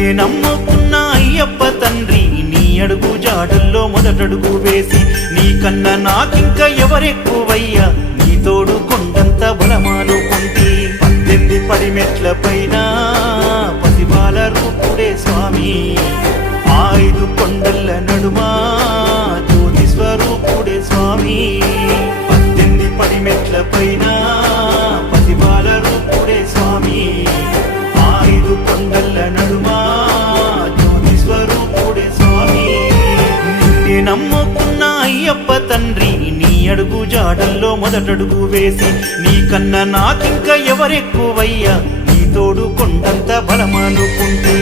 నిన్నే నమ్ముకున్న అయ్యప్ప తండ్రి నీ అడుగు జాడల్లో మొదటడుగు వేసి నీకన్నా నాకింక ఎవరెక్కువయ్యా నీ తోడు కొండంత బలమానుకుంటి 18 పడిమెట్ల పైన పసిబాల రూపుడే స్వామి 5 కొండల నడుమా జ్యోతి స్వరూపుడే స్వామి 18 పడిమెట్ల పైన పసిబాల రూపుడే స్వామి 5 కొండల నడుమా జ్యోతి స్వరూపుడే స్వామి నిన్నే నమ్ముకున్న అయ్యప్ప తండ్రి నీ అడుగు జాడల్లో మొదటడుగు వేసి నీకన్నా నాకింక ఎవరెక్కువయ్యా నీ తోడు కొండంత బలమనుకుంటే